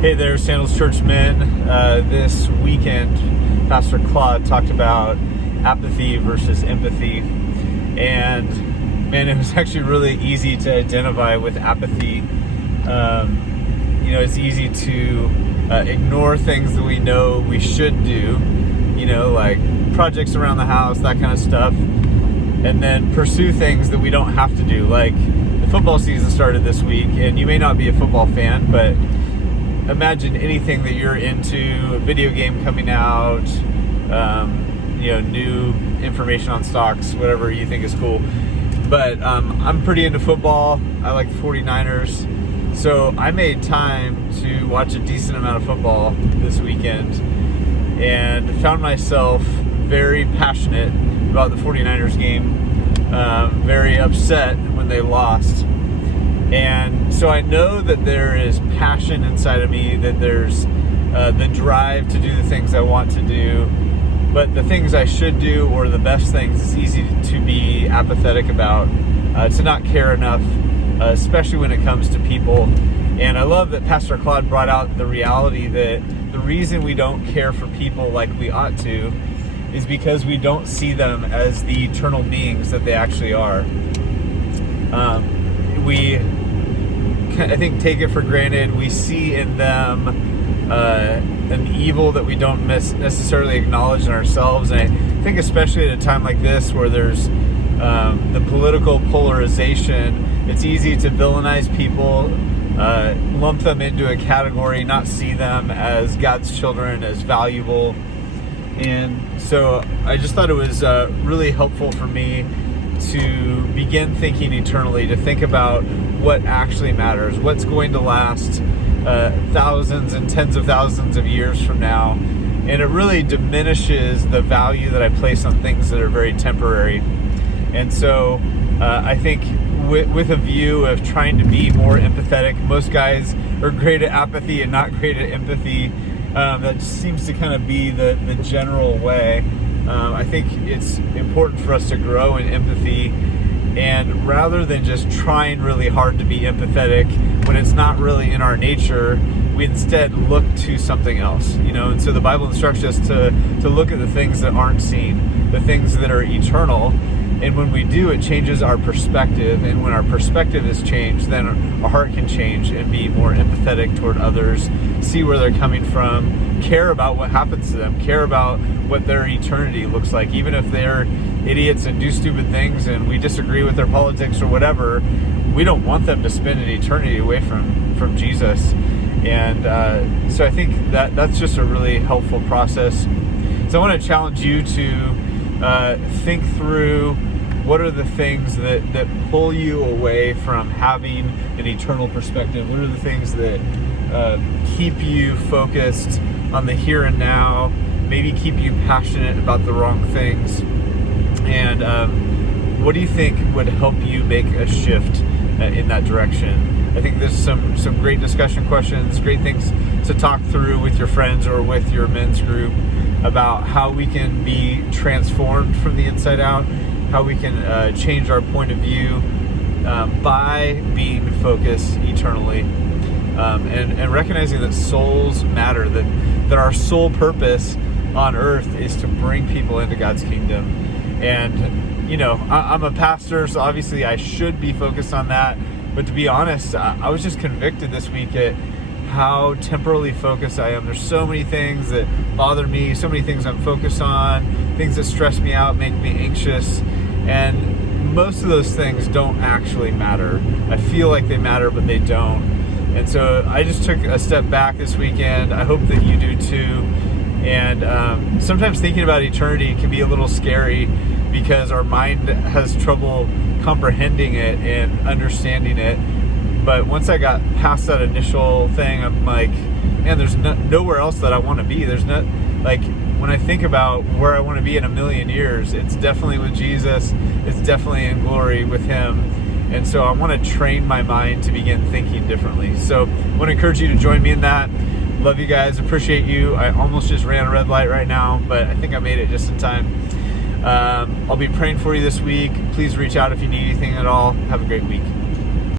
Hey there, Sandals Church men. This weekend, Pastor Claude talked about apathy versus empathy. And man, it was actually really easy to identify with apathy. It's easy to ignore things that we know we should do, like projects around the house, that kind of stuff, and then pursue things that we don't have to do. Like the football season started this week, and you may not be a football fan, but imagine anything that you're into, a video game coming out, new information on stocks, whatever you think is cool. But I'm pretty into football. I like the 49ers. So I made time to watch a decent amount of football this weekend and found myself very passionate about the 49ers game, very upset when they lost. And so I know that there is passion inside of me, that there's the drive to do the things I want to do, but the things I should do, or the best things, it's easy to be apathetic about, to not care enough, especially when it comes to people. And I love that Pastor Claude brought out the reality that the reason we don't care for people like we ought to is because we don't see them as the eternal beings that they actually are. I think take it for granted. We see in them an evil that we don't necessarily acknowledge in ourselves. And I think especially at a time like this where there's the political polarization, it's easy to villainize people, lump them into a category, not see them as God's children, as valuable. And so I just thought it was really helpful for me to begin thinking eternally, to think about what actually matters, what's going to last thousands and tens of thousands of years from now. And it really diminishes the value that I place on things that are very temporary. And so I think with a view of trying to be more empathetic, most guys are great at apathy and not great at empathy. That seems to kind of be the general way. I think it's important for us to grow in empathy, and rather than just trying really hard to be empathetic when it's not really in our nature, we instead look to something else, and so the Bible instructs us to look at the things that aren't seen, the things that are eternal. And when we do, it changes our perspective. And when our perspective is changed, then our heart can change and be more empathetic toward others, see where they're coming from, care about what happens to them, care about what their eternity looks like. Even if they're idiots and do stupid things and we disagree with their politics or whatever, we don't want them to spend an eternity away from Jesus. And so I think that's just a really helpful process. So I want to challenge you to think through what are the things that pull you away from having an eternal perspective. What are the things that keep you focused on the here and now, maybe keep you passionate about the wrong things? And what do you think would help you make a shift in that direction? I think there's some great discussion questions, great things to talk through with your friends or with your men's group about how we can be transformed from the inside out, how we can change our point of view by being focused eternally, and recognizing that souls matter, that our sole purpose on earth is to bring people into God's kingdom. And I'm a pastor, so obviously I should be focused on that, but to be honest, I was just convicted this week at how temporally focused I am. There's so many things that bother me, so many things I'm focused on, things that stress me out, make me anxious, and most of those things don't actually matter. I feel like they matter, but they don't. And so I just took a step back this weekend. I hope that you do too. And sometimes thinking about eternity can be a little scary because our mind has trouble comprehending it and understanding it. But once I got past that initial thing, I'm like, man, there's nowhere else that I want to be. There's not, like, when I think about where I want to be in a million years, it's definitely with Jesus. It's definitely in glory with Him. And so I want to train my mind to begin thinking differently. So I want to encourage you to join me in that. Love you guys. Appreciate you. I almost just ran a red light right now, but I think I made it just in time. I'll be praying for you this week. Please reach out if you need anything at all. Have a great week.